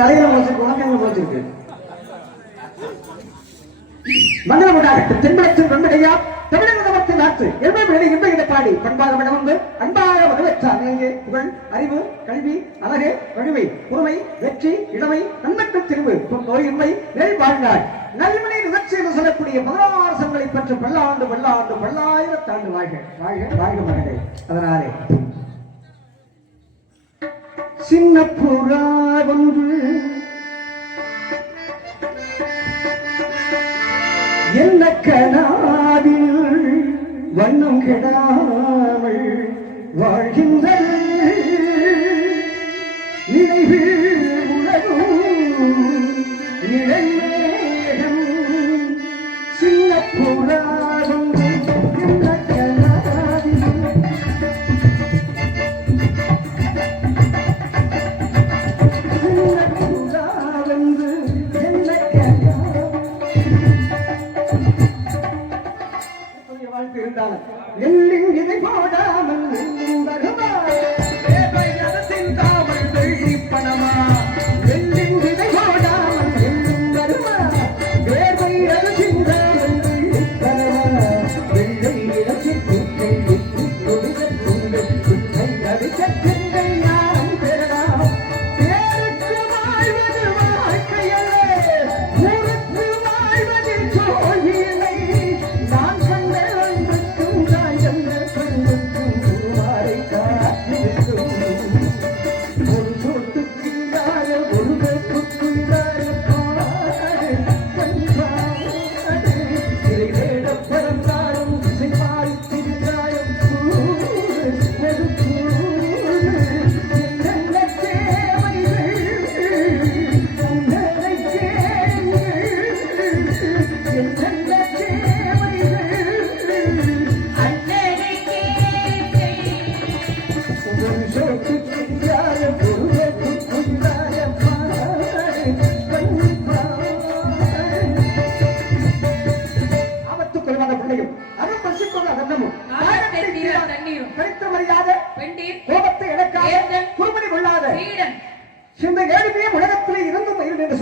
தலையில முடிச்சு உனக்கு போச்சிருக்கு மங்களம் உண்டாகட்டும். தென்படத்தின் வெண்படையா தமிழக நமத்தின் நாட்டு எவ்வளவு இன்ப இதை பாடி பண்பாக மனவந்து அன்பாக வரவேற்றார். புகழ் அறிவு கல்வி அழகு வலிமை பொறுமை வெற்றி இளமை நன்மற்ற திருவு நோயின்மை நெல் வாழ்நாள் நல்மனை நிகழ்ச்சி என்று சொல்லக்கூடிய 16 சங்களை பெற்று பல்லாண்டு பல்லாண்டு பல்லாயிரத்தாண்டு வாழ்க வாழ்க வாழ்க மகனே. அதனாலே சின்ன புறா ஒன்று என்ன கனாவில் வண்ணம் கெடாமல் வாழ்கின்ற நினைவில் உலகும் இளைஞம் சின்ன புறாவும் என்ன கனாவில் சின்ன புறாவென்று என்ன வாழ்க்கை இருந்தாலும் எல்லின் இதை போடாமல் தாமல் வெள்ளி பணமா எல்லின் இதை போடாமல் எல்லும் வருமா வேர்வை அது சிந்தாமல் வெள்ளி பணமா வெள்ளை இலக்கி குட்டை குட்டை அது சட்டங்கள் யாரும் பெறலாம் பேருக்கு வாழ்வது வாழ்க்கையல்ல ஊருக்கு வாழ்வது கோயிலை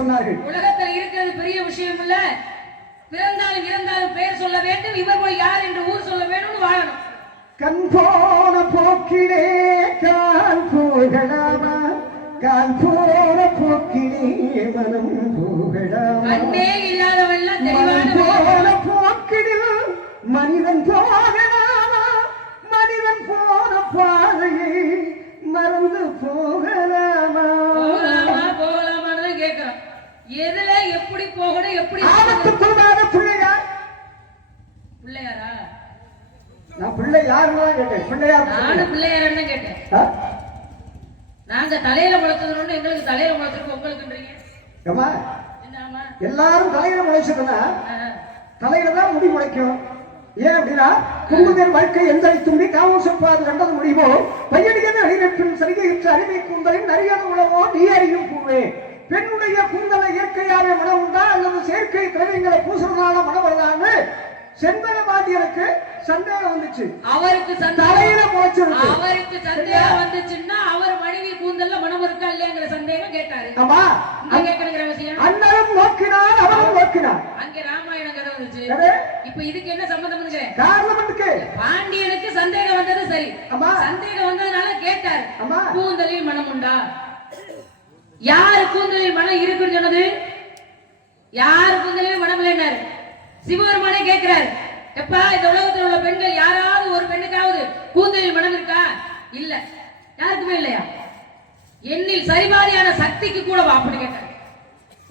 நான் உலகத்தில் இருக்கிறது பெரிய விஷயம் இல்ல. பிறந்தாலும் இறந்தாலும் பெயர் சொல்ல வேண்டும். இவர் போய் யார் என்று ஊர் சொல்ல வேண்டும். வாழணும். கண் போன போக்கிலே கால் போகலாமா கால் போன போக்கிலே மனம் போகலாமா கண்ணே இல்லாதவெல்லாம் போன போக்கிடில் மனிதன் போகலாமா மனிதன் போன பாதையை மறந்து போகலாமா போகலாமான்னு கேட்கிறோம். எதுல எப்படி போகணும் எப்படி ஆபத்துக்குள்ளாத பிள்ளையார் பிள்ளையாரா? நான் பிள்ளை யாருன்னு கேட்டேன். பிள்ளையார் நானும் பிள்ளையாரன்னு கேட்டேன். நாங்க தலையில முளைச்சதுன்னு எங்களுக்கு தலையில முளைச்சிருக்கு உங்களுக்குன்றீங்க. எல்லாரும் தலையில முளைச்சதுன்னா தலையில தான் முடி முளைக்கும். ஏன் அப்படின்னா குங்குதல் வாழ்க்கை எந்த தும்பி காவல் சொப்பாது கண்டது முடியுமோ பையனியது அழிநற்றின் சரிகையிற்று அறிவை கூந்தலின் நிறையது உழவோ நீ அறியும் பூவே பெண்ணுடைய கூந்தலை இயற்கையாக மனம் உண்டா அல்லது செயற்கை திரவியங்களை பூசுறதுனால மனம் வருதான்னு செண்பகவாதியருக்கு சந்தேகம் வந்துச்சு. அவருக்கு தலையில முளைச்சிருக்கு. அவருக்கு சந்தேகம் வந்துச்சுன்னா அவர் மனைவி கூந்தல்ல மனம் இருக்கா இல்லையாங்கிற சந்தேகம் கேட்டாரு. ஆமா கேட்கணுங்கிற விஷயம் அண்ணனும் நோக்கினார் அவரும் நோக்கினார். அங்கே ராமாயணம் கதை வந்துச்சு. இப்ப இதுக்கு என்ன சம்பந்தம்? காரணத்துக்கு பாண்டியனுக்கு சந்தேகம் வந்தது சரி. சந்தேகம் வந்ததுனால கேட்டார் கூந்தலில் மனம் உண்டா? யாரு கூந்தலில் மனம் இருக்குன்னு சொன்னது? யாரு கூந்தலில் மனம் இல்லைன்னாரு சிவபெருமானே கேட்கிறார். எப்பா இந்த உலகத்தில் உள்ள பெண்கள் யாராவது ஒரு பெண்ணுக்காவது கூந்தலில் மனம் இருக்கா? இல்ல, யாருக்குமே இல்லையா? என்னில் சரிபாதியான சக்திக்கு கூட வா அப்படின்னு கேட்டார்.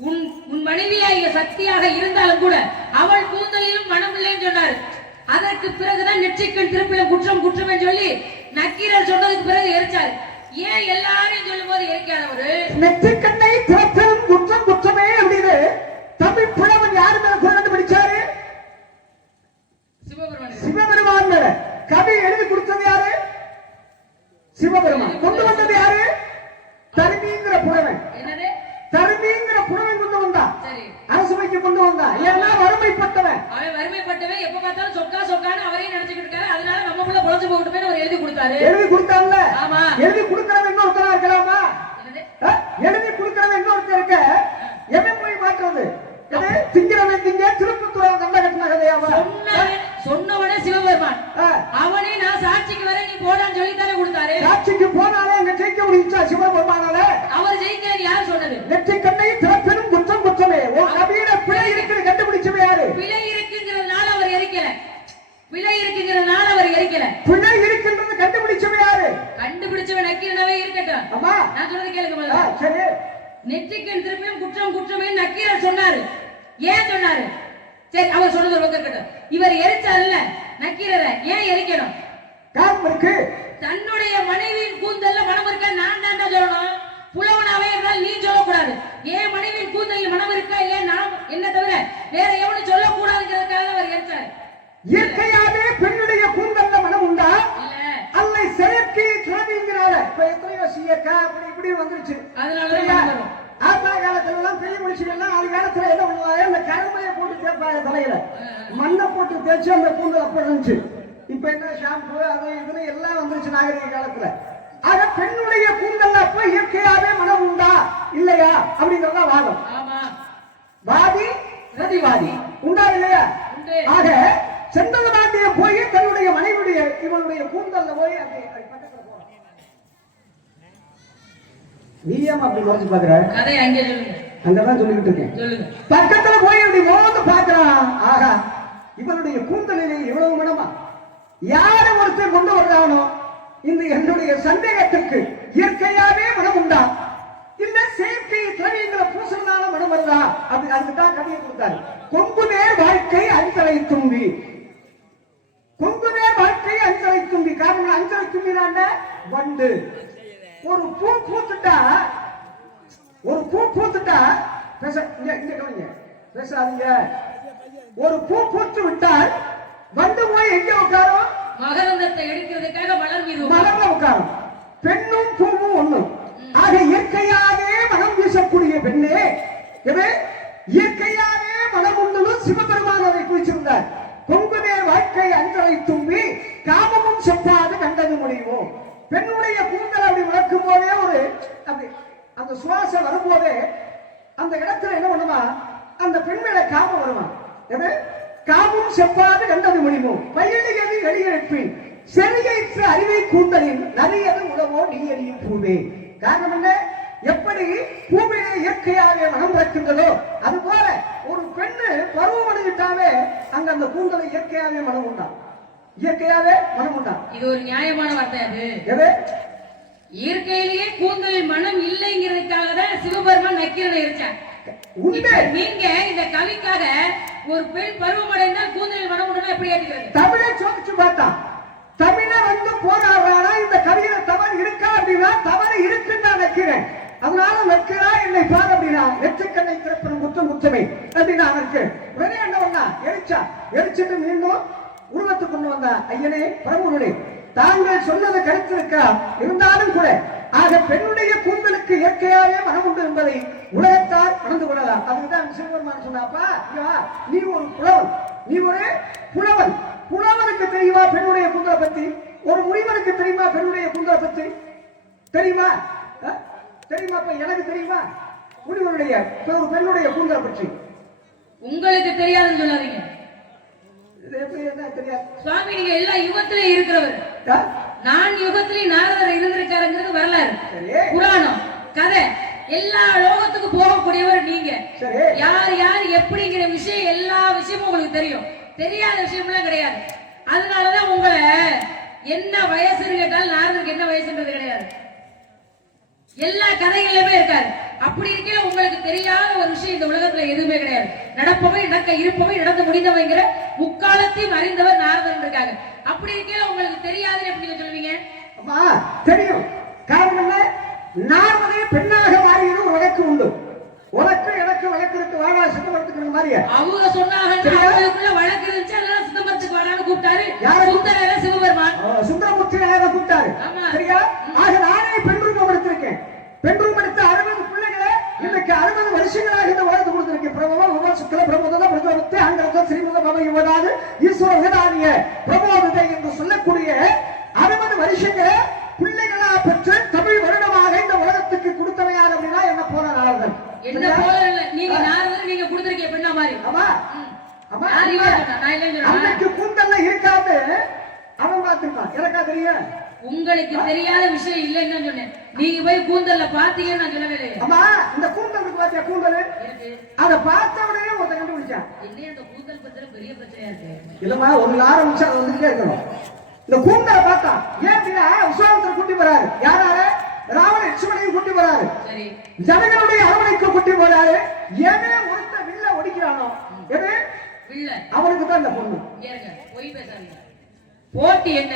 உன் மனைவியாகிய சக்தியாக இருந்தாலும் கூட அவள் கூந்தலிலும் மனம் இல்லைன்னு சொன்னார். அதற்கு பிறகுதான் நெற்றிக்கண் திருப்பிலும் குற்றம் குற்றம் சொல்லி நக்கீரர் சொன்னதுக்கு பிறகு எரிச்சார். ஏன் எல்லாரையும் சொல்லும் போது எரிக்காதவரு நெற்றிக்கண்ணை திறப்பிலும் குற்றம் குற்றமே அப்படின்னு தமிழ் புலவன் யாரு மேல குரல் படிச்சாரு? சிவபெருமான் மேல. கவி எழுதி கொடுத்தது யாரு? சிவபெருமான். கொண்டு வந்தது யாரு? தருமிங்கிற புலவன். தருமிங்கிற புலவன் கொண்டு வந்தான். அரசுமைக்கு கொண்டு வந்தான். ஏன்னா வறுமைப்பட்டவன். அவன் வறுமைப்பட்டவன் எப்ப பார்த்தாலும் சொக்கா சொக்கான்னு அவரையும் நினைச்சுக்கிட்டு இருக்காரு. அதனால நம்ம புள்ள பொழைச்சு போகட்டுமே அவர் எழுதி கொடுத்தாரு. எழுதி கொடுத்தாங்கல்ல. எழுதி கொடுக்கறவன் இன்னொருத்தரா இருக்கலாமா? எழுதி கொடுக்கறவன் இன்னொருத்தர் கட்டுறது திங்கிறவன் திங்க திருப்பத்தூர் கண்ட கட்டின கதையாவா சொன்னவனே சிவபெருமான் அவனே நான் சாட்சிக்கு வர நீ போடான்னு சொல்லித்தானே கொடுத்தாரு. சாட்சிக்கு போனாலே எங்க ஜெயிக்க முடிஞ்சா சிவபெருமானால அவர் ஜெயிக்கிறேன் யார் சொன்னது? நெற்றி கண்ணை திறப்பெரும் குற்றம் குற்றமே உன் நவீன பிழை இருக்குது கண்டுபிடிச்சவே யாரு? பிழை இருக்குங்கிறதுனால அவர் எரிக்கல, பிழை இருக்குங்கிறதுனால அவர் எரிக்கல, பிழை இருக்குன்றது கண்டுபிடிச்சவே யாரு? கண்டுபிடிச்சவன் நக்கீரனாவே இருக்கட்டும். அம்மா நான் சொல்றது கேளுங்க முதல்ல. சரி, நெற்றிக்கண் திருப்பியும் குற்றம் குற்றமே நக்கீரர் சொன்னாரு. ஏன் சொன்னாரு? சரி அவர் சொன்னது ஒரு இருக்கட்டும். இவர் எரிச்சார்ல நக்கீரரை ஏன் எரிக்கணும்? காரணம் இருக்கு. தன்னுடைய மனைவியின் கூந்தல்ல மனம் இருக்கா நான் தான் சொல்லணும். புலவனாவே இருந்தால் நீ சொல்லக்கூடாது. ஏன் மனைவியின் கூந்தல் மனம் இருக்கா இல்லையா நான் என்ன தவிர வேற எவனும் சொல்லக்கூடாதுங்கிறதுக்காக அவர் எரிச்சாரு. இயற்கையாவே பெண்ணுடைய கூந்தல்ல மனம் உண்டா இல்ல அல்லை செயற்கை திரவியங்கிறார இப்ப எத்தனையோ சீயக்கா அப்படி இப்படி வந்துருச்சு. அதனால ஆத்தா காலத்துல எல்லாம் பெரிய முடிச்சுக்கலாம். அது காலத்துல என்ன பண்ணுவாங்க, அந்த கருமையை போட்டு தேய்ப்பாங்க, தலையில மண்ணை போட்டு தேய்ச்சி அந்த கூந்தல் அப்ப இருந்துச்சு. இப்ப என்ன ஷாம்பு அது இதுன்னு எல்லாம் வந்துருச்சு நாகரிக காலத்துல. ஆக பெண்ணுடைய கூந்தல்ல அப்ப இயற்கையாவே மனம் உண்டா இல்லையா அப்படிங்கறத வாதம். வாதி பிரதிவாதி உண்டா இல்லையா? ஆக செந்தல நாட்டிய போய் தன்னுடைய மனைவியுடைய இவனுடைய கூந்தல்ல போய் பக்கத்துல போறான். நீ ஏன் அப்படி மறைச்சு பாக்குற? கதை அங்கே சொல்லுங்க. அங்கதான் சொல்லிக்கிட்டு இருக்கேன். சொல்லுங்க. பக்கத்துல போய் அப்படி மோந்து பாக்குறான். ஆகா இவனுடைய கூந்தலிலே இவ்வளவு மனமா யாரு ஒருத்தர் கொண்டு வர்றானோ இந்த என்னுடைய சந்தேகத்திற்கு இயற்கையாவே மனம் உண்டா இல்ல செயற்கை திரவியங்களை பூசனால மனம் வருதா? அப்படி அதுக்குதான் கவியை கொடுத்தாரு. கொங்கு நேர் வாழ்க்கை அஞ்சலை தும்பி, கொங்கு நேர் வாழ்க்கை அஞ்சலை தும்பி. காரணம் அஞ்சலை தும்பினாண்ட வண்டு. ஒரு பூ பூத்துட்டா பேச இங்க கவனிங்க, பேசாதீங்க. ஒரு பூ பூத்து விட்டால் வண்டு போய் எங்க உட்காரும்? மகரந்தத்தை எடுக்கிறதுக்காக மலர் மீது மலர்ல உட்காரும். பெண்ணும் பூவும் ஒண்ணும். ஆக இயற்கையாவே மனம் வீசக்கூடிய பெண்ணே இயற்கையாவே மனம் உண்டதும் சிவபெருமான் அதை குறிச்சிருந்தார். கொங்கு நேர் வாழ்க்கை அஞ்சலை தும்பி காமமும் செப்பாது கண்டது முடியும். பெண்ணுடைய கூந்தல் அப்படி வளர்க்கும் போதே ஒரு அப்படி அந்த சுவாசம் வரும்போதே அந்த இடத்துல என்ன பண்ணுமா, அந்த பெண் மேல காமம் வருமா. காமும் செப்பாது கண்டது முடியும். பயிலியது எளியப்பின் செறியற்ற அறிவை கூந்தலின் நரியது உணவோ நீ எரியும் பூவே. காரணம் என்ன? எப்படி பூமியிலே இயற்கையாகவே மனம் பிறக்கின்றதோ அது போல ஒரு பெண்ணு பருவம் அடைஞ்சிட்டாவே அங்க அந்த கூந்தலை இயற்கையாகவே மனம் உண்டா, இயற்கையாவே மனம் உண்டா. இது ஒரு நியாயமான வார்த்தை. அது இயற்கையிலேயே கூந்தலில் மனம் இல்லைங்கிறதுக்காக தான் சிவபெருமான் நக்கீரனை எரிச்சார். நீங்க இந்த கவிக்காக ஒரு பெண் பருவம் அடைந்தால் கூந்தலில் மனம் உண்டா எப்படி ஏற்றுக்கிறது? தமிழை சோதிச்சு பார்த்தா தமிழ வந்து போராடுறானா இந்த கவியில தவறு இருக்கா அப்படின்னா தவறு இருக்குன்னு நான் நக்கிறேன். அதனால நக்கிறா என்னை பாரு அப்படின்னா நெற்றிக்கண்ணை திறப்பனும் குற்றம் குற்றமே அப்படின்னு நான் இருக்கேன். உடனே என்ன பண்ணா எரிச்சிட்டு மீண்டும் உருவத்தை கொண்டு வந்தா. ஐயனே பரம்பொருளே தாங்கள் சொன்னது கருத்து இருக்கா இருந்தாலும் கூட ஆக பெண்ணுடைய கூந்தலுக்கு இயற்கையாவே மனம் உண்டு என்பதை உலகத்தால் மணந்து கொள்ளலாம். அதுக்குதான் சிவபெருமான் சொன்னாப்பா, நீ ஒரு புலவன், நீ ஒரு புலவன். புலவனுக்கு தெரியுமா பெண்ணுடைய கூந்தலை பத்தி? ஒரு முனிவனுக்கு தெரியுமா பெண்ணுடைய கூந்தலை பத்தி? தெரியுமா? தெரியுமா? எனக்கு தெரியுமா முனிவனுடைய ஒரு பெண்ணுடைய கூந்தலை பற்றி? உங்களுக்கு தெரியாதுன்னு சொல்லாதீங்க தெரியாது சுவாமி. நீங்க எல்லா யுகத்திலே இருக்கிறவர். நான் யுகத்திலே நாரதர் இருந்திருக்காருங்கிறது வரலாறு, புராணம், கதை. எல்லா லோகத்துக்கு போகக்கூடியவர் நீங்க. யார் யார் எப்படிங்கிற விஷயம் எல்லா விஷயமும் உங்களுக்கு தெரியும். தெரியாத விஷயம்லாம் கிடையாது. அதனாலதான் உங்களை என்ன வயசுன்னு கேட்டாலும் நாரதருக்கு என்ன வயசுன்றது கிடையாது. எல்லா கதைகளிலுமே இருக்காரு. அப்படி இருக்கையில உங்களுக்கு தெரியாத ஒரு விஷயம் இந்த உலகத்துல எதுவுமே கிடையாது. நடப்பவை நடக்க இருப்பவை நடந்து முடிந்தவைங்கிற முக்காலத்தையும் அறிந்தவர் நாரதன் இருக்காங்க. அப்படி இருக்கையில உங்களுக்கு தெரியாதுன்னு எப்படி சொல்லுவீங்க? அம்மா தெரியும். காரணம் என்ன? நாரதே பெண்ணாக மாறியது ஒரு வழக்கு உண்டு. உனக்கு எனக்கு வழக்கு இருக்கு, வாழா சிதம்பரத்துக்கு மாதிரி அவங்க சொன்னாங்க. அவங்களுக்குள்ள வழக்கு இருந்துச்சு, அதனால சிதம்பரத்துக்கு வரான்னு கூப்பிட்டாரு. சுந்தர சிவபெருமான் சுந்தரமூர்த்தி கூப்பிட்டாரு. சரியா? ஆக நானே பெண் ரூபம் எடுத்திருக்கேன். பெண் ரூபம் எடுத்து 60 பிள்ளைகளை இன்னைக்கு 60 வருஷங்களாக இந்த உலகத்தை கொடுத்திருக்கேன். பிரபவம் உப சுக்கல பிரபோத பிரபோதத்தை ஆங்கிலத்தில் ஸ்ரீமுக பவ யுவதாது ஈஸ்வர வேதானிய பிரபோதத்தை என்று சொல்லக்கூடிய 60 வருஷங்களை பிள்ளைகளா பெற்று தமிழ் வருடமாக இந்த உலகத்துக்கு கொடுத்தவையார் அப்படின்னா என்ன போல நாரதன். என்ன போல இல்ல, நீங்க நாரதன், நீங்க சொன்ன மாதிரி. ஆமா ஆமா யார் இல்ல சொன்னா? நான் இல்லைன்னு சொன்னா? அன்னைக்கு கூந்தல்ல இருக்காது அவன் பார்த்திருப்பான். எனக்கா தெரியும்? உங்களுக்கு தெரியாத விஷயம் இல்லைன்னு தான் சொன்னேன். நீங்க போய் கூந்தல்ல பாத்தீங்கன்னு நான் சொல்லவே இல்லையே. அம்மா இந்த கூந்தல் இருக்கு பாத்தியா, கூந்தல் அத பார்த்த உடனே ஒருத்தன் கண்டுபிடிச்சான். என்ன அந்த கூந்தல் பிரச்சனை பெரிய பிரச்சனையா இருக்கு. இல்லம்மா ஒன்னு ஆரம்பிச்சா அது வந்துட்டே இருக்கணும். இந்த கூந்தலை பார்த்தா ஏன் அப்படின்னா விஸ்வாமித்திரர் கூட்டி போறாரு. யாரால? ராவண லட்சுமணையும் கூட்டி போறாரு. சரி, ஜனங்களுடைய அரவணைக்கு கூட்டி போறாரு. ஏனே ஒருத்த வில்ல ஒடிக்கிறானோ எது வில்ல, அவனுக்கு தான் இந்த பொண்ணு. ஏங்க போய் பேசாதீங்க. போட்டி என்ன?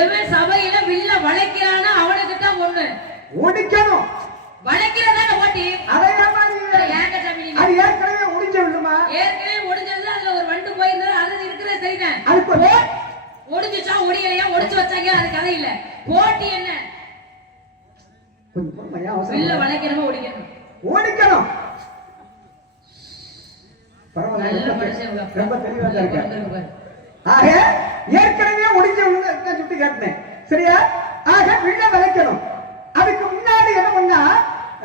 எவன் சபையில வில்ல வளைக்கிறானோ அவனுக்கு தான் பொண்ணு. ஒடிக்கணும். வளைக்கிறதா போட்டி. அதை ஏங்க சாமி அது ஏற்கனவே ஒடிஞ்ச வில்லுமா? ஏற்கனவே ஒடிஞ்சது. அதுல ஒரு வண்டு போயிருந்தது. அது இருக்கிறதே சரிதான். அதுக்கு ஒடிஞ்சுச்சா ஒடியலையா ஒடிச்சு வச்சாங்க அது கதை இல்ல. போட்டி என்ன? வில்ல வளைக்கிறவங்க ஒடிக்கணும். ஓடிக்கணும். ரொம்ப தெளிவா இருக்க. ஆக ஏற்கனவே ஒடிஞ்சவங்க சுட்டி காட்டினேன். சரியா? ஆக வில்ல வளைக்கணும். அதுக்கு முன்னாடி என்ன பண்ணா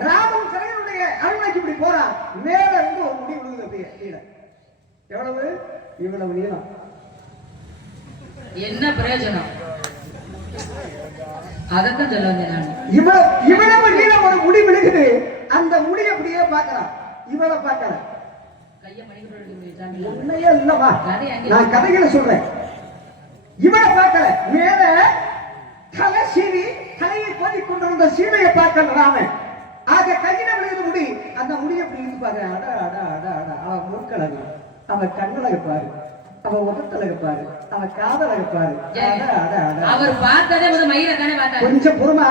ராமன் சிறையினுடைய அரண்மனைக்கு இப்படி போறான். மேல இருந்து ஒரு முடி விழுகுது அப்படியே கீழே. எவ்வளவு? இவ்வளவு நீளம். என்ன பிரயோஜனம்? அதத்தான் சொல்ல வந்தேன் நான். இவ்வளவு நீளம் ஒரு முடி விழுகுது. அந்த முடி அப்படியே பாக்குறான். இவளை பார்க்கல. உண்மையே இல்லவா? நான் கதைகளை சொல்றேன். இவளை பார்க்கல. மேல தலை சீவி தலையை கோதிக் கொண்டிருந்த சீதையை பார்க்கல ராமன். ஆக கையில விழுது முடி. அந்த முடியை அப்படி இருந்து பாரு. அட அட அட அட அவ முற்கழகு, அவ கண்ணழகு பாரு, அவ உதட்டழகு பாரு, அவ காதழகு பாரு. அவர் பார்த்ததே ஒரு மயிரை தானே பார்த்தாரு. கொஞ்சம் பொறுமா.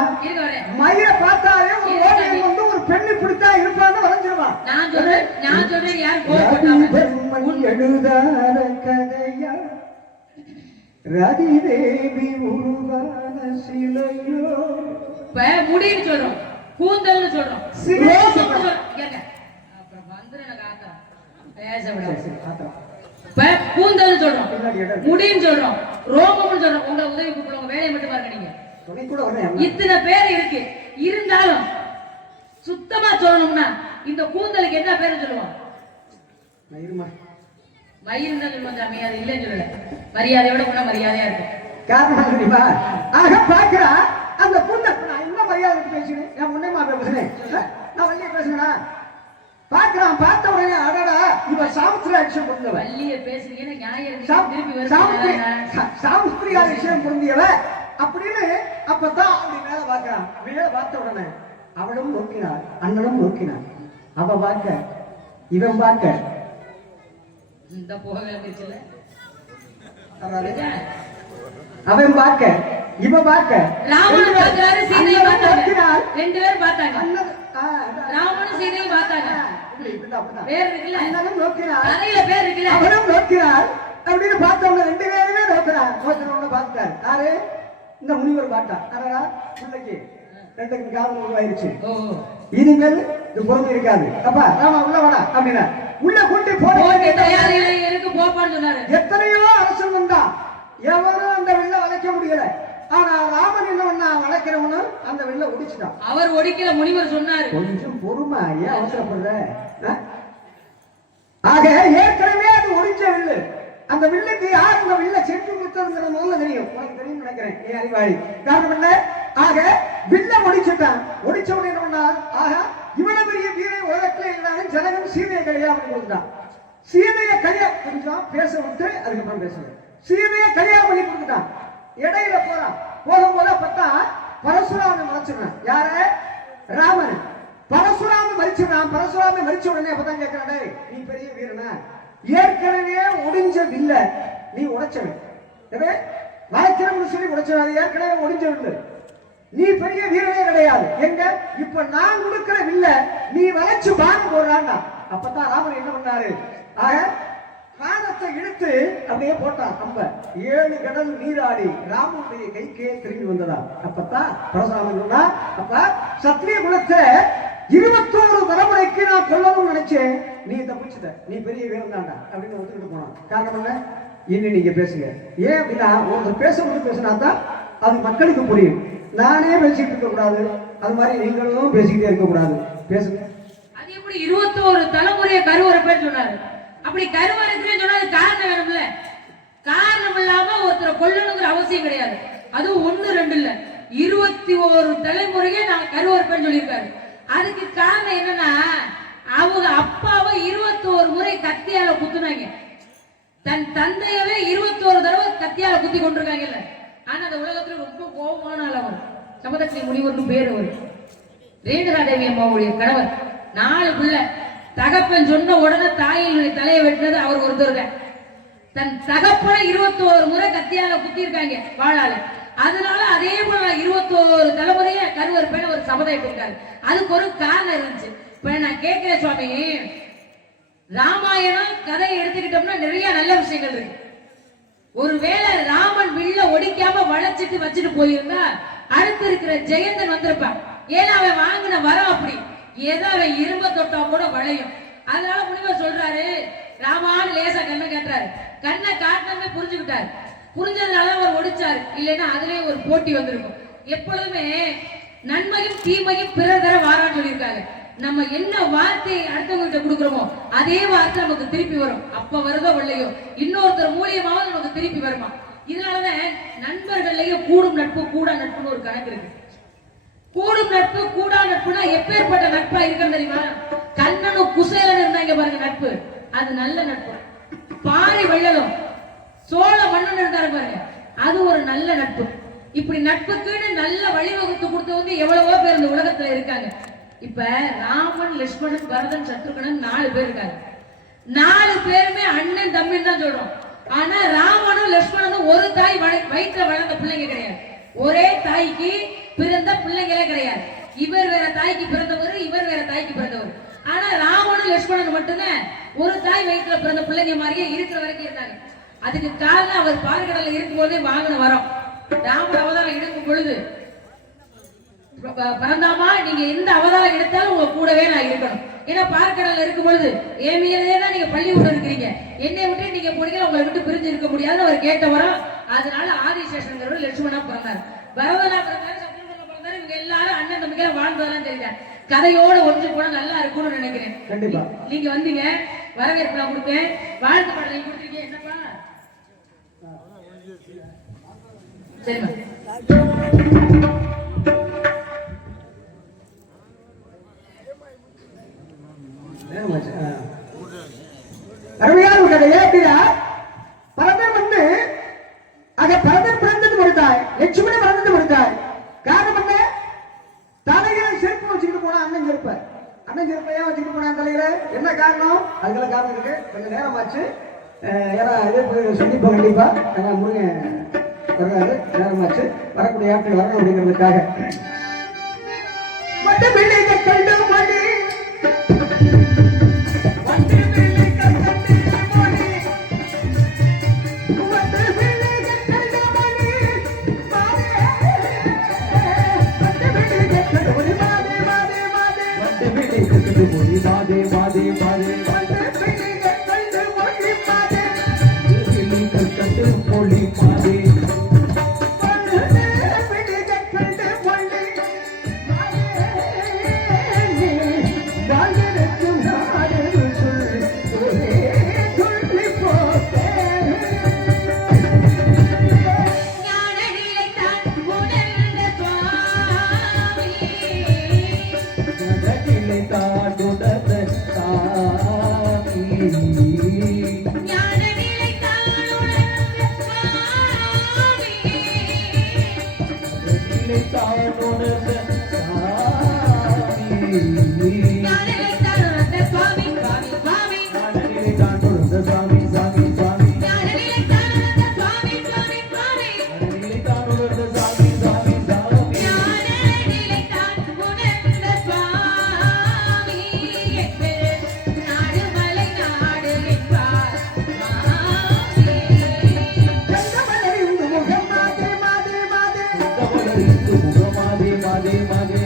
மயிரை பார்த்தாலே ஒரு ஓவியம் வந்து ஒரு பெண்ணை பிடித்தா இருப்பான்னு வரைஞ்சிருவான். நான் சொல்றேன் யார் எழுதாத கதையா ரதி தேவி உருவான சிலையோ. முடின்னு சொல்றோம், கூந்தல்னு சொல்றோம், அப்புறம் வந்து எனக்கு ஆத்திரம் பேச விட. கூந்தல் சொல்றோம், முடின்னு சொல்றோம், ரோமம்னு சொல்றோம். உங்களை உதவி கூப்பிடுவோம். வேலையை மட்டும் பாருங்க. நீங்க இத்தனை பேர் இருக்கு. இருந்தாலும் சுத்தமா சொல்லணும்னா இந்த கூந்தலுக்கு என்ன பேரு சொல்லுவோம்? மயிர் தான் சொல்லுவோம் சாமி. அது இல்லைன்னு சொல்லல. மரியாதையோட கூட மரியாதையா இருக்கு. காரணம் தெரியுமா? ஆக பாக்குறா அந்த கூந்தல். நான் என்ன மரியாதை பேசுறேன்? நான் முன்னேமா பேசுறேன். நான் வள்ளிய பேசுறேனா? பாக்குறான். பார்த்த உடனே அடடா இவ சாமுத்திரி விஷயம் புரிஞ்சவ. வள்ளிய பேசுறீங்கன்னு நியாயம் திருப்பி வருது. சாமுத்திரி விஷயம் புரிஞ்சவ அப்படின்னு அப்பதான் அப்படி மேல பாக்குறான். மேல பார்த்த உடனே அவளும் நோக்கினாள், அண்ணனும் நோக்கினாள். அவ பார்க்க இவன் பார்க்க இந்த போகல அவன் பார்க்க இவ பார்க்க ராமன் பார்க்கறாரு, சீதையை பார்த்தாங்க. ரெண்டு பேரும் பார்த்தாங்க. ராமனும் சீதையும் பார்த்தாங்க. பேர் இருக்குல்ல, அண்ணனும் நோக்கினார். கதையில பேர் இருக்குல்ல, அவனும் நோக்கினார். அப்படின்னு பார்த்தவங்க ரெண்டு பேருமே நோக்கினார். நோக்கினவங்க பார்த்தார். யாரு? இந்த முனிவர் பார்த்தா. அடடா பிள்ளைக்கு ரெண்டுக்கு காலம் உருவாயிருச்சு. இனிமேல் இது பொறுமை இருக்காது. அப்பா ராமா உள்ள வாடா அப்படின்னா உள்ள கூட்டி போட தயாரில இருக்கு போப்பான்னு சொன்னாரு. எத்தனையோ அரசன் வந்தா எவரும் அந்த வில்ல வளைக்க முடியல. ஆனா ராமன் என்ன பண்ணா? வளைக்கிறவனு அந்த வில்ல ஒடிச்சுட்டான். அவர் ஒடிக்கல, முனிவர் சொன்னாரு. கொஞ்சம் பொறுமை, ஏன் அவசரப்படுற? ஆக ஏற்கனவே அது ஒடிச்ச வில்லு. அந்த வில்லுக்கு யார் அந்த வில்ல செஞ்சு கொடுத்ததுங்கிற முதல்ல தெரியும். உனக்கு தெரியும் நினைக்கிறேன், ஏன் அறிவாளி. காரணம் என்ன? ஆக வில்ல ஒடிச்சுட்டான். ஒடிச்ச உடனே என்ன பண்ணா? ஆக இவ்வளவு பெரிய வீரை உலகத்துல இருந்தாலும் ஜனகன் சீதையை கல்யாணம் பண்ணி கொடுத்தான். சீதையை கல்யாணம் கொஞ்சம் பேச விட்டு அதுக்கப்புறம் பேசுவேன். சீதையை கல்யாணம் பண்ணி கொடுத்துட்டான். இடையில போறான். போகும்போது பார்த்தா பரசுராமன் மறைச்சிடுறான். யார? ராமன். பரசுராமன் மறிச்சிடுறான். பரசுராமன் மறிச்ச உடனே அப்பதான் கேட்கிறானே, நீ பெரிய வீரனா? ஏற்கனவே ஒடிஞ்ச வில்ல நீ உடைச்சவன். வளைக்கிறவன் சொல்லி உடைச்சவன். ஏற்கனவே ஒடிஞ்ச வில்லு. நீ பெரிய வீரனே கிடையாது. எங்க இப்ப நான் கொடுக்கிற வில்ல நீ வளைச்சு பானம் போடுறான்னா. அப்பதான் ராமன் என்ன பண்ணாரு? ஆக பானத்தை இழுத்து அப்படியே போட்டான். அம்ப 7 கடல் நீராடி ராமனுடைய கைக்கே திரும்பி வந்ததா. அப்பதான் பரசுராமன் சொன்னா, அப்ப சத்திரிய குலத்தை 21 தலைமுறைக்கு நான் கொல்லணும்னு நினைச்சேன். நீ தப்பிச்சுட்ட, நீ பெரிய வீரன் தாண்டா அப்படின்னு ஒத்துக்கிட்டு போனான். காரணம் என்ன? இனி நீங்க பேசுங்க. ஏன் அப்படின்னா ஒருத்தர் பேசும்போது பேசினா தான் அது மக்களுக்கு புரியும். நானே பேசிட்டு இருக்க கூடாது, அது மாதிரி நீங்களும் பேசிக்கிட்டே இருக்க கூடாது. பேசுங்க. அது எப்படி 21 21 தலைமுறையை கருவறுப்பேன்னு சொன்னாரு. அப்படி கருவறுக்கிறேன்னு சொன்னா காரணம் வேணும்ல. காரணம் இல்லாம ஒருத்தரை கொல்லணுங்கிற அவசியம் கிடையாது. அதுவும் 1 2 இல்ல, 21 தலைமுறையை நான் கருவறுப்பேன்னு சொல்லியிருக்காரு. அதுக்கு காரணம் என்னன்னா, அவங்க அப்பாவை 21 முறை கத்தியால குத்துனாங்க. தன் தந்தையவே 21 தடவை கத்தியால குத்தி கொண்டிருக்காங்கல்ல. ஆனா அந்த உலகத்துல ரொம்ப கோபமான ஆள் அவர். சபதஸ்ரீ முனிவருக்கு பேர் அவர். ரேணுகாதேவி அம்மாவுடைய கணவர். 4 பிள்ளை. தகப்பன் சொன்ன உடனே தாயினுடைய தலையை வெட்டினது அவர் ஒருத்தர் தான். தன் தகப்பனை 21 முறை கத்தியால குத்தி இருக்காங்க வாழால. அதனால அதே போல 21 தலைமுறைய கருவறுப்பேன்னு ஒரு சபதம் எடுத்திருக்காரு. அதுக்கு ஒரு காரணம் இருந்துச்சு. இப்ப நான் கேட்கிறேன் சுவாமி, ராமாயணம் கதையை எடுத்துக்கிட்டோம்னா நிறைய நல்ல விஷயங்கள் இருக்கு. ஒருவேளை ராமன் வில்ல ஒடிக்காம வளைச்சிட்டு வச்சுட்டு போயிருந்தா அடுத்து இருக்கிற ஜெயந்தன் வந்திருப்பான். ஏன்னா அவன் வாங்கின வரம் அப்படி, ஏதோ அவன் இரும்ப தொட்டா கூட வளையும். அதனால முனிவர் சொல்றாரு, ராமான்னு லேசா கண்ணை காட்டுறாரு. கண்ணை காட்டினமே புரிஞ்சுக்கிட்டாரு. புரிஞ்சதுனால அவர் ஒடிச்சாரு. இல்லைன்னா அதுலயே ஒரு போட்டி வந்திருக்கும். எப்பொழுதுமே நன்மையும் தீமையும் பிறர் தர வாரான்னு சொல்லியிருக்காங்க. நம்ம என்ன வார்த்தையை அடுத்தவங்க கொடுக்குறோமோ அதே வார்த்தை நமக்கு திருப்பி வரும். அப்ப வருதோ இல்லையோ இன்னொருத்தர் மூலியமாவது நமக்கு திருப்பி வருமா. இதனாலதான் நண்பர்கள்லயே கூடும் நட்பு கூடா நட்புன்னு ஒரு கணக்கு இருக்கு. கூடும் நட்பு கூடா நட்புனா எப்பேற்பட்ட நட்பா இருக்குன்னு தெரியுமா? கண்ணனும் குசேலன் இருந்தாங்க பாருங்க நட்பு, அது நல்ல நட்பு. பாரி வெள்ளலும் சோழ மன்னன் இருந்தாரு பாருங்க, அது ஒரு நல்ல நட்பு. இப்படி நட்புக்குன்னு நல்ல வழிவகுத்து கொடுத்தவங்க எவ்வளவோ பேர் இந்த உலகத்துல இருக்காங்க. இப்ப ராமன், லட்சுமணன், பரதன், சத்ருகனன் 4 பேர் இருக்காங்க. 4 பேருமே அண்ணன் தம்பின்னு தான் சொல்றோம். ஆனா ராமனும் லட்சுமணனும் ஒரு தாய் வயிற்றுல வளர்ந்த பிள்ளைங்க கிடையாது. ஒரே தாய்க்கு பிறந்த பிள்ளைங்களே கிடையாது. இவர் வேற தாய்க்கு பிறந்தவர், இவர் வேற தாய்க்கு பிறந்தவர். ஆனா ராமனும் லட்சுமணன் மட்டும்தான் ஒரு தாய் வயிற்றுல பிறந்த பிள்ளைங்க மாதிரியே இருக்கிற வரைக்கும் இருந்தாங்க. அதுக்கு காரணம் அவர் பார்க்கடல இருக்கும் போதே வாங்கின வரோம். ராமர் அவதாரம் எடுக்கும் பொழுது, பரந்தாமா நீங்க எந்த அவதாரம் எடுத்தாலும் உங்க கூடவே நான் இருக்கணும். ஏன்னா பார்க்கடல இருக்கும் பொழுது ஏமியிலே தான் நீங்க பள்ளி விட்டு இருக்கிறீங்க, என்னை விட்டு நீங்க போனீங்க, உங்களை விட்டு பிரிஞ்சு இருக்க முடியாதுன்னு அவர் கேட்ட வரோம். அதனால ஆதிசேஷன் லட்சுமணா பிறந்தார், பரதனா பிறந்தாரு, சத்ருகனா பிறந்தாரு. இவங்க எல்லாரும் அண்ணன் தம்பிக்கா வாழ்ந்ததெல்லாம் தெரியாது. கதையோட ஒன்று போனா நல்லா இருக்கும்னு நினைக்கிறேன். கண்டிப்பா நீங்க வந்தீங்க, வரவேற்பு நான் கொடுத்தேன், வாழ்த்து பாடலை கொடுத்துருக்கீங்க. என்னப்பா சரிம்மா. அருமையான ஒரு கதை. எப்படின்னா பரதன் வந்து பரதன் பிறந்தது ஒரு தாய், லட்சுமணி பிறந்தது ஒரு தாய். காரணம் என்ன? தலையில செருப்பு வச்சுக்கிட்டு போனா அண்ணன் செருப்ப, அண்ணன் செருப்ப ஏன் வச்சுக்கிட்டு போனா தலையில? என்ன காரணம்? அதுக்கெல்லாம் காரணம் இருக்கு. கொஞ்சம் நேரம் ஆச்சு. ஏன்னா இது சந்திப்போம் கண்டிப்பா. ஏன்னா முருகன் வர்றாரு, நேரமாச்சு. வரக்கூடிய ஆட்கள் வரணும் அப்படிங்கிறதுக்காக மற்ற பிள்ளைகள் கண்டு மணி Madhe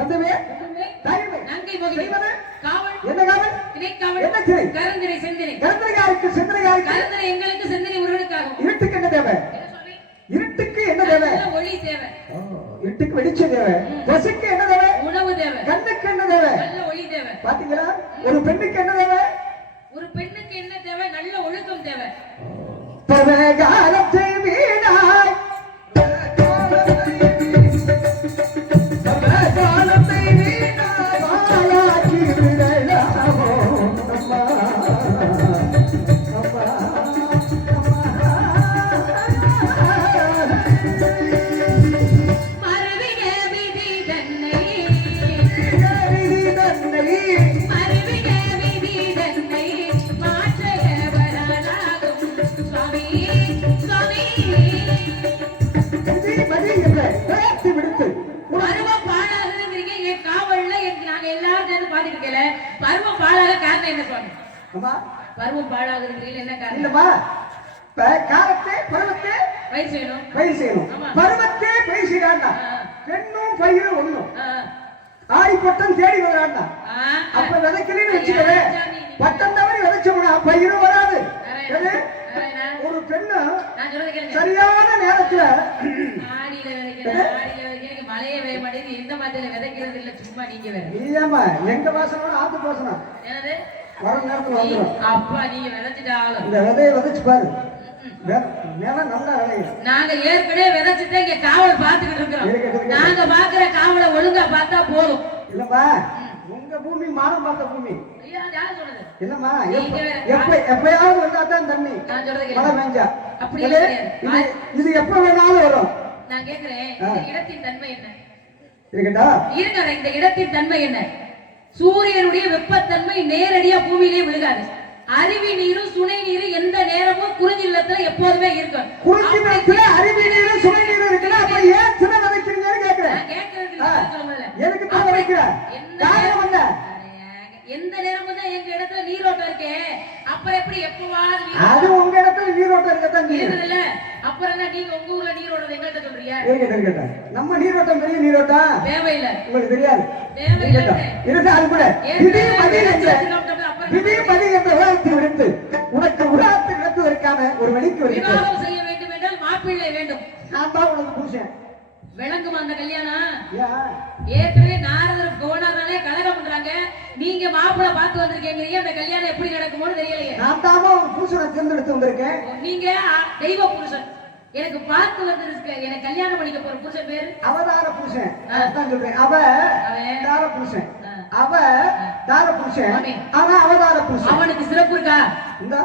தந்தமே தாய்மை நங்கை போகிறேன் செய்வது காவல் என்ன காவல் திணைக்காவல் என்ன திணை கரந்திரை செந்தினை கரந்திரையாருக்கு செந்திரையாருக்கு கரந்திரை எங்களுக்கு செந்தினை முருகனுக்காகும் இருட்டுக்கு என்ன தேவை இருட்டுக்கு என்ன தேவை ஒளி தேவை இருட்டுக்கு வெளிச்சம் தேவை பசிக்கு என்ன தேவை உணவு தேவை கண்ணுக்கு என்ன தேவை நல்ல ஒளி தேவை பாத்தீங்களா ஒரு பெண்ணுக்கு என்ன தேவை ஒரு பெண்ணுக்கு என்ன தேவை நல்ல ஒழுக்கம் தேவை பரகாலத்தை வீணாய் பரகாலத்தை வீணாய் வாயாக்கி விடலாமோ அம்மா அம்மா மரபிக விதி தன்னை விதி தன்னை மரபிக விதி தன்னை மாற்ற வரானாகும் சுவாமி சுவாமி விதி மதி என்ற பேச்சு விடுத்து பருவம் பாழாகுதுங்கிறீங்க என் காவல்ல நாங்க எல்லாரும் சேர்ந்து பாத்துட்டு இருக்கல பருவம் பாழாக காரணம் என்ன சுவாமி அம்மா பருவம் பாழாகுதுங்கிறீங்க என்ன காரணம் இல்லம்மா காலத்தை பருவத்தை பயிர் செய்யணும் பயிர் செய்யணும் ஆமா. பருவத்தே பயிர் செய்யறாண்டா பெண்ணும் பயிரும் ஒண்ணும் ஆ, ஆடி பட்டம் தேடி வராண்டா ஆ, அப்ப விதைக்கலன்னு வச்சுக்கவே பட்டம் தவறி விதைச்சோம்னா பயிரும் வராது எது? ஒரு பெண்ணு நான் சொல்றது கேளுங்க சரியான நேரத்துல ஆடியில விதைக்கணும் ஆடியில விதைக்க மழையே பெய்ய மாட்டேங்குது எந்த மாதிரில விதைக்கிறது இல்ல சும்மா நீங்க வேற இல்லம்மா எங்க வாசனோட ஆத்து வாசனம் என்னது வர நேரத்துல வந்துடும் அப்பா நீங்க விதைச்சிட்டாலும் இந்த விதையை விதைச்சு பாரு நிலம் நல்லா விளையும் நாங்க ஏற்கனவே விதைச்சுதான் இங்க காவல் பாத்துக்கிட்டு இருக்கிறோம் நாங்க பாக்குற காவலை ஒழுங்கா பார்த்தா போதும் இல்லம்மா உங்க பூமி மானம் பார்த்த பூமி ஐயா, அது யார் சொல்றது இல்லம்மா நீங்க வேற. எப்பயாவது வந்தா தான் தண்ணி நான் சொல்றது மழை கேளுங்க. பெஞ்சா அப்படி இது கிடையாது. இது எப்ப வேணாலும் வரும் நான் கேக்குறேன் இந்த இடத்தின் தன்மை என்ன இருக்கட்டா இருங்க இந்த இடத்தின் தன்மை என்ன சூரியனுடைய வெப்பத்தன்மை நேரடியா பூமியிலே விழுகாது அருவி நீரும் சுனை நீரும் எந்த நேரமும் குறிஞ்சி நிலத்துல எப்போதுமே இருக்கும் குறிஞ்சி நிலத்துல அருவி நீரும் சுனை நீரும் இருக்குல்ல அப்ப ஏன் சின்ன விதைக்கிறீங்கன்னு கேக்குறேன் நான் கேக்குறதுக்கு எதுக்கு தான் விதைக்கிற காரணம் என்ன எந்த நேரமும் தான் எங்க இடத்துல நீரோட்டம் இருக்கே அப்புறம் எப்படி எப்பவாது அது உங்க இடத்துல நீரோட்டம் இருக்கத்தான் இருக்குதுல்ல அப்புறம் என்ன நீங்க உங்க ஊர்ல நீரோட்டம் எங்கள்கிட்ட சொல்றீங்க இருக்கட்டும் நம்ம நீரோட்டம் பெரிய நீரோட்டம் தேவையில்லை உங்களுக்கு தெரியாது தேவையில்லை இருக்கு அது கூட விதி மதி என்ற விதி மதி என்ற உலகத்தை விடுத்து உனக்கு உலகத்தை நடத்துவதற்கான ஒரு வழிக்கு வருகிறது விவாகம் செய்ய வேண்டும் என்றால் மாப்பிள்ளை வேண்டும் நான் தான் உனக்கு புருஷன் விளங்குமா அந்த கல்யாணம் ஏன் ஏற்கனவே நாரதர் கவர்னர்னாலே கலகம் பண்றாங்க நீங்க மாப்பிள்ளை பார்த்து வந்திருக்கீங்க அந்த கல்யாணம் எப்படி நடக்குமோன்னு தெரியலையே நான் தான் ஒரு புருஷனை தேர்ந்தெடுத்து வந்திருக்கேன் நீங்க தெய்வ புருஷன் எனக்கு பார்த்து வந்திருக்க எனக்கு கல்யாணம் பண்ணிக்க போற புருஷன் பேரு அவதார புருஷன் அதான் சொல்றேன் அவ தார புருஷன் அவ தார புருஷன் அவன் அவதார புருஷன் அவனுக்கு சிறப்பு இருக்கா இந்த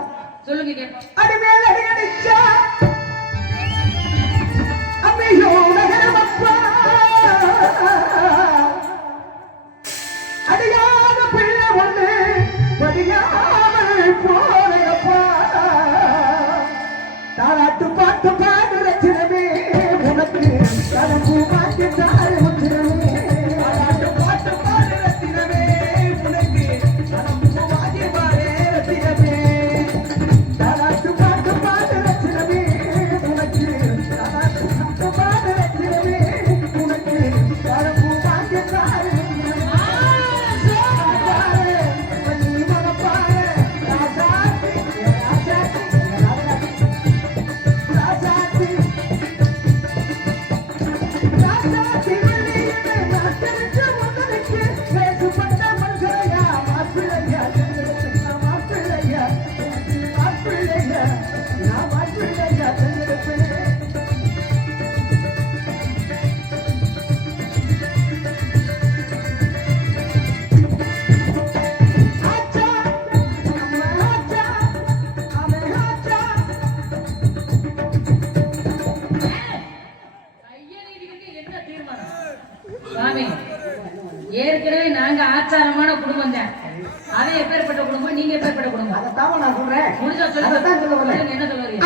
சொல்லுங்க கேட்போம் அடிமேல் அடியடிச்சா அம்மையோ நகரமப்பா அடியாத பிள்ளை ஒண்ணு படியாமல் போறப்பா தாராட்டு பாட்டு பாடு ரச்சினமே உனக்கு கலந்து மாற்றி தாரு முத்திரமே தாராட்டு பாட்டு பாடு ரத்தினமே உனக்கு கலந்து மாற்றி பாரு ரத்தினமே தாராட்டு பாட்டு பாடு ரச்சினமே உனக்கு தாராட்டு பாட்டு பாடு ரச்சினமே உனக்கு கலந்து மாற்றி தாரு ஏற்கனவே நாங்க ஆச்சாரமான குடும்பம் தான் அதை எப்பேற்பட்ட குடும்பம் நீங்க எப்பேற்பட்ட குடும்பம் அதைத்தான் நான் சொல்றேன் முடிஞ்சா அதைத்தான் சொல்ல வரேன். சொல்லுங்க என்ன சொல்லுவீங்க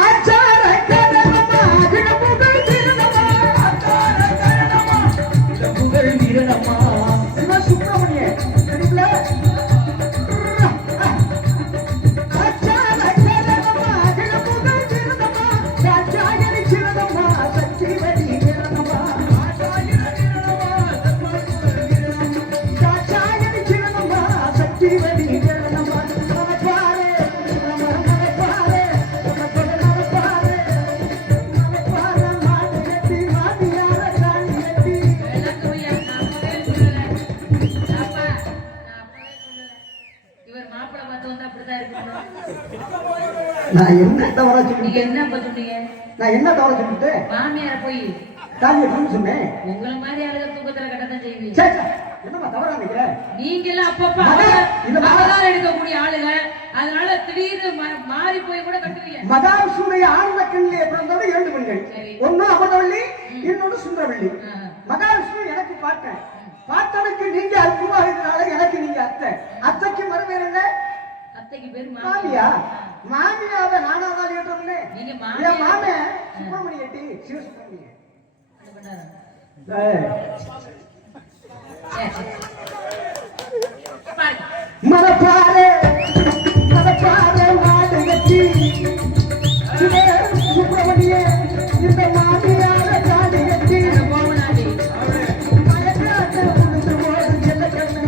நான் என்ன தவறா நீங்க சொல்லிட்டேன்? என்ன சொன்னீங்க? நான் என்ன தவறா சொல்லிட்டேன்? மாமியார போய் தாலி எப்படின்னு சொன்னேன்? உங்களை மாதிரி ஆளுங்க தூக்கத்துல கட்டத்தான் செய்வீங்க. சே, சே, என்னம்மா தவறா நினைக்கிற? நீங்க எல்லாம் அப்பப்ப இந்த அவதாரம் எடுக்கக்கூடிய ஆளுங்க, அதனால திடீர்னு மாறி போய் கூட கட்டுவீங்க. மகாவிஷ்ணுடைய ஆழ்ந்த கண்ணிலே பிறந்தது 2 பெண்கள். ஒன்னு அமரவள்ளி, இன்னொன்னு சுந்தரவள்ளி. மகாவிஷ்ணு எனக்கு பாட்டன், பாட்டனுக்கு நீங்க அற்புதமாக இருக்கிறனால எனக்கு நீங்க அத்தை, அத்தைக்கு மறுபேர் என்ன? அத்தைக்கு பேரு மாமியா. மாமியாவை நானாதான் ஏற்றோம்னு நீங்க என் மாமே சுப்பிரமணிய டி சிவசுப்பிரமணிய மரப்பாறை மரப்பாறை மாடு கட்டி சுப்பிரமணிய இந்த மாமியார காடு கட்டி மயக்காட்டு உழுது போது செல்ல கண்ணு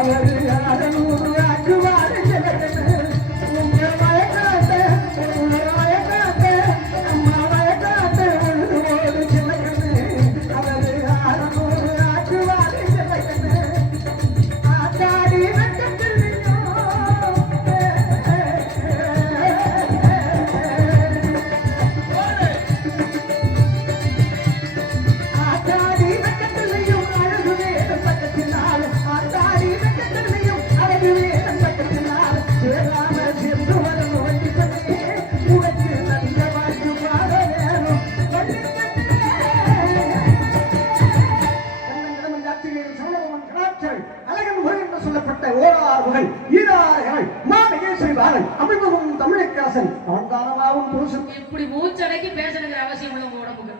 அவரு 600 ஆக்குவாரு செல்ல கண்ணு. உங்க மயக்காட்டு அம்மா மயக்காட்டு உழுது போது செல்ல கண்ணு அவரு 600 ஆக்குவாரு செல்ல கண்ணு. ஆத்தாடி வெட்டத்தில்லையோ ஆத்தாடி வெட்டத்தில்லையும் அழகு வேதம் பக்கத்தினால் ஆத்தாடி வெட்டத்தில்லையும் அழகு வேதம் பக்கத்தினால் சேராம சென்று வரும் வண்டி பண்ணே உனக்கு நல்ல வாய்ப்பு பாட வேணும் வண்டி அழகன் முறை என்று சொல்லப்பட்ட ஓராறுகள் ஈராறுகள் மாமகேஸ்வரி பாலன் அமிர்தமும் தமிழக்கரசன் ஆண்டானமாவும் புருஷன் இப்படி மூச்சடைக்கு பேசணுங்கிற அவசியம் உள்ள உங்க உடம்புக்கு.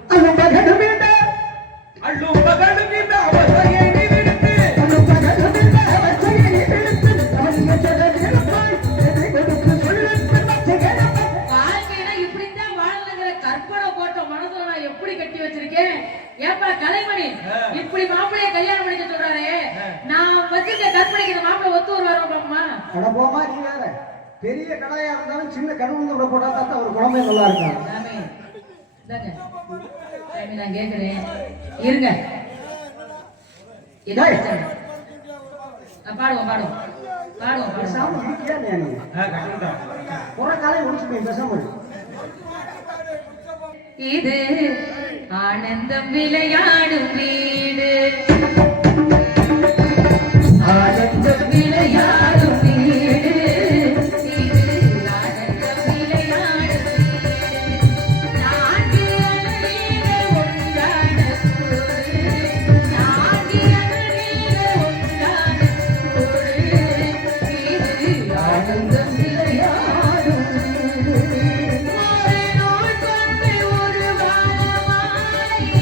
வாழ்க்கையில இப்படித்தான் வாழணுங்கிற கற்பனை போட்ட மனசுல நான் எப்படி கட்டி வச்சிருக்கேன். ஏப்பா கலைமணி இப்படி மாப்பிளைய கல்யாணம் பண்ணிக்க சொல்றாரு, நான் வச்சிருக்க கற்பனைக்கு இந்த மாப்பிள்ளை ஒத்து வருவாரோ பாப்பமா? போமா நீ வேற பெரிய கடையா இருந்தாலும் சின்ன கருவுங்க போட்டா தான் ஒரு குழந்தை நல்லா இருக்கும். நான் கேக்குறேன் இருங்க. பாடுவோம் பாடுவோம் பாடுவோம் பேசாம இருக்கியா நீ? போற காலையை முடிச்சுட்டேன் பேசாம. இது ஆனந்தம் விளையாடும் வீடு, ஆனந்தம் விளையாடும் வீடு, இது ஆனந்தம் விளையாடும் வீடு. நான்கு அழகிய ஒன்றான கூடு, நான்கு அழகிய ஒன்றான கூடு, இது ஆனந்தம் விளையாடும் வீடு. ஒரு நாள் கொண்டு ஒரு வாரமாயே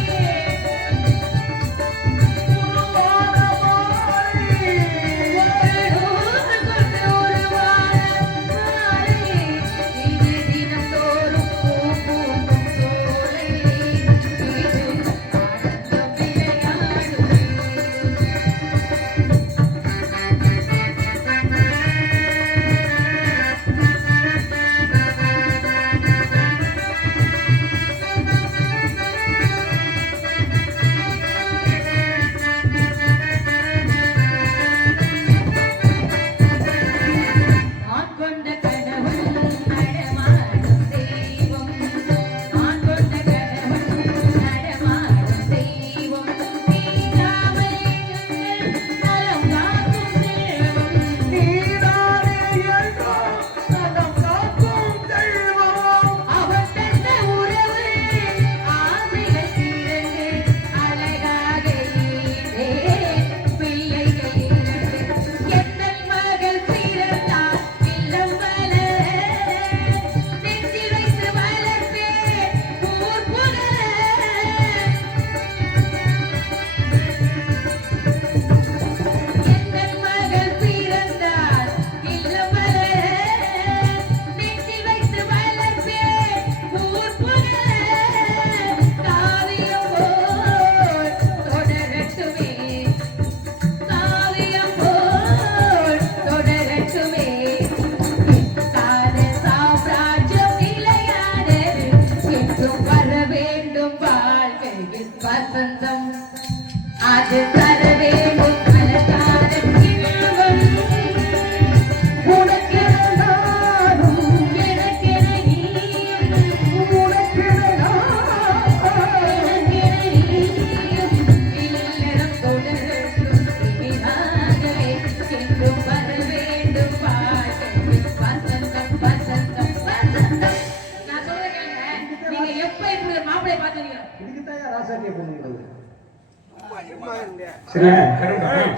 சரியா?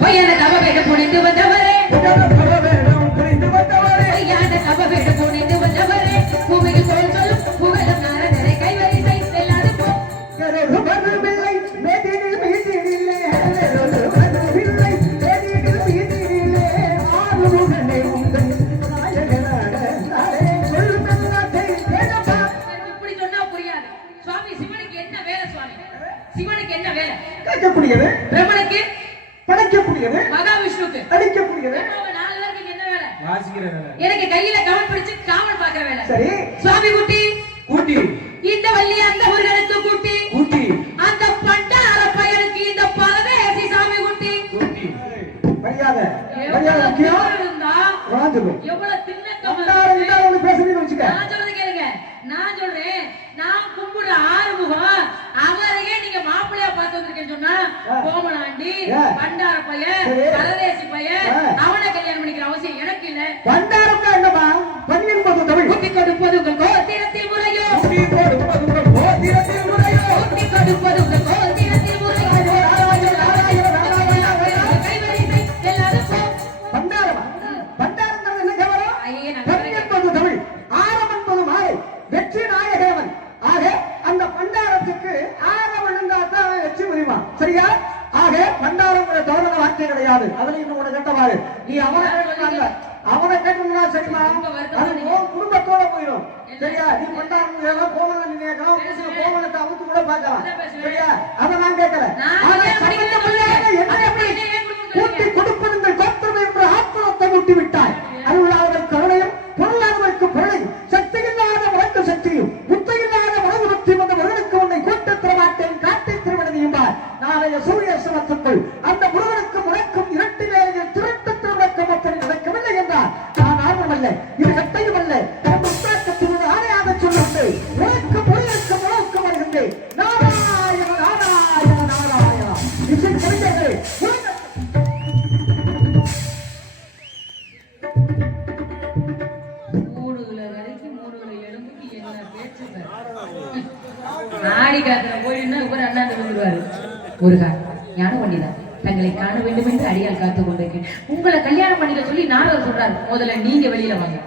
பொய்யான தவ வேட புனிந்து வந்தவரே பொய்யான தவ வேட புனிந்து வந்தவரே பூமிக்கு தோல் சொல்லும் புகழும் நாரதரை கைவரிசை செல்லாது போ இப்படி சொன்னா புரியாது. சுவாமி சிவனுக்கு என்ன வேலை? சுவாமி சிவனுக்கு என்ன வேலை? கேட்கக்கூடியது பிரம்மனுக்கு படைக்கக்கூடியது மகாவிஷ்ணுக்கு அடிக்கக்கூடியது. இவங்க 4 பேருக்கு என்ன வேலை? வாசிக்கிற வேலை. எனக்கு கையில கவன் பிடிச்சு காவல் பாக்குற வேலை. சரி சுவாமி குட்டி கூட்டி இந்த வள்ளி அந்த முருகனுக்கு குட்டி கூட்டி அந்த பண்டார பையனுக்கு இந்த பரதேசி சாமி குட்டி கூட்டி மரியாதை மரியாதை முக்கியம். இருந்தா ராஜுகு எவ்வளவு திண்ணக்கம் பண்டாரம் இருக்கு. இல்லாத ஒண்ணு பேசுறீங்கன்னு வச்சுக்க. நான் சொல்றது கேளுங்க. நான் சொல்றேன், நான் கும்பிடுற ஆறுமுகம் அவரையே நீங்க மாப்பிள்ளையா பார்த்து வந்திருக்கேன்னு சொன்னா கோமலாண்டி பண்டார பையன் பரதேசி பையன் அவனை கல்யாணம் பண்ணிக்கிற அவசியம் எனக்கு இல்ல. பண்டாரம்னா என்னப்பா? பணி என்பது தமிழ். குட்டி கொடுப்பது உங்கள் கோத்திரத்தில் முறையோ குட்டி கொடுப்பது உங்கள் கோத்திரத்தில் முறையோ. குட்டி கொடுப்பது உங்கள் கோத்திரத்தில் முறையோ கைவரிசை செல்லாது போ. பண்டாரமா? பண்டாரங்கிறது என்ன கேவலம்? ஐயே, நான் பணி என்பது தமிழ், ஆரம் என்பது மாலை, வெற்றி நாயகேவன். ஆக அந்த பண்டாரத்துக்கு ஆரம் இருந்தாதான் வெற்றி முடியுமா? சரியா? ஆக பண்டாரங்கிற தோரண வார்த்தை கிடையாது. அதுல இன்னும் உனக்கு கேட்டவாறு நீ அவனை கேட்கறாங்க, அவனை கேட்கணும்னா சரிமா அது உன் குடும்பத்தோட போயிடும். சரியா? நீ பண்டாரம் கோமலை நீ கேட்கலாம், கோமலத்தை அவுத்து கூட பார்க்கலாம். சரியா? அதை நான் கேட்கல. கூட்டி கொடுப்பதுங்கள் கோத்திரம் என்று ஆத்திரத்தை முட்டி விட்டாய். அருளாளர் கருணையும் பொருளாளருக்கு பொருளை சக்தியில்லாத வழக்கு சக்தியும் முத்தையில்லாத வளவுறுத்தி வந்த முருகனுக்கு உன்னை கூட்டு தர மாட்டேன் காட்டி திருமணதியும்பார். நாளைய சூரிய சமத்துக்குள் அந்த முருகனுக்கு முழக்கும் இரட்டு வேலையில் திருட்டு திருவிழக்கம் ஒத்தனை நடக்கவில்லை என்றார். நான் ஆர்வமல்ல, இது கட்டையும் அல்ல, என் உத்தாக்கத்தின் ஆணையாக சொல்லுண்டு உனக்கு முருகனுக்கு முழக்கம் வருகின்றேன். நாராயண நாராயண நாராயணா இசை கவிஞர்கள் ஆடி காத்துல போயின்னா இவர் அண்ணாந்து வந்துருவாரு. முருகா ஞான பண்ணிதான் தங்களை காண வேண்டும் என்று அடியால் காத்துக் கொண்டிருக்கேன். உங்களை கல்யாணம் பண்ணிக்க சொல்லி நாரதர் சொல்றாரு. முதல்ல நீங்க வெளியில வாங்க.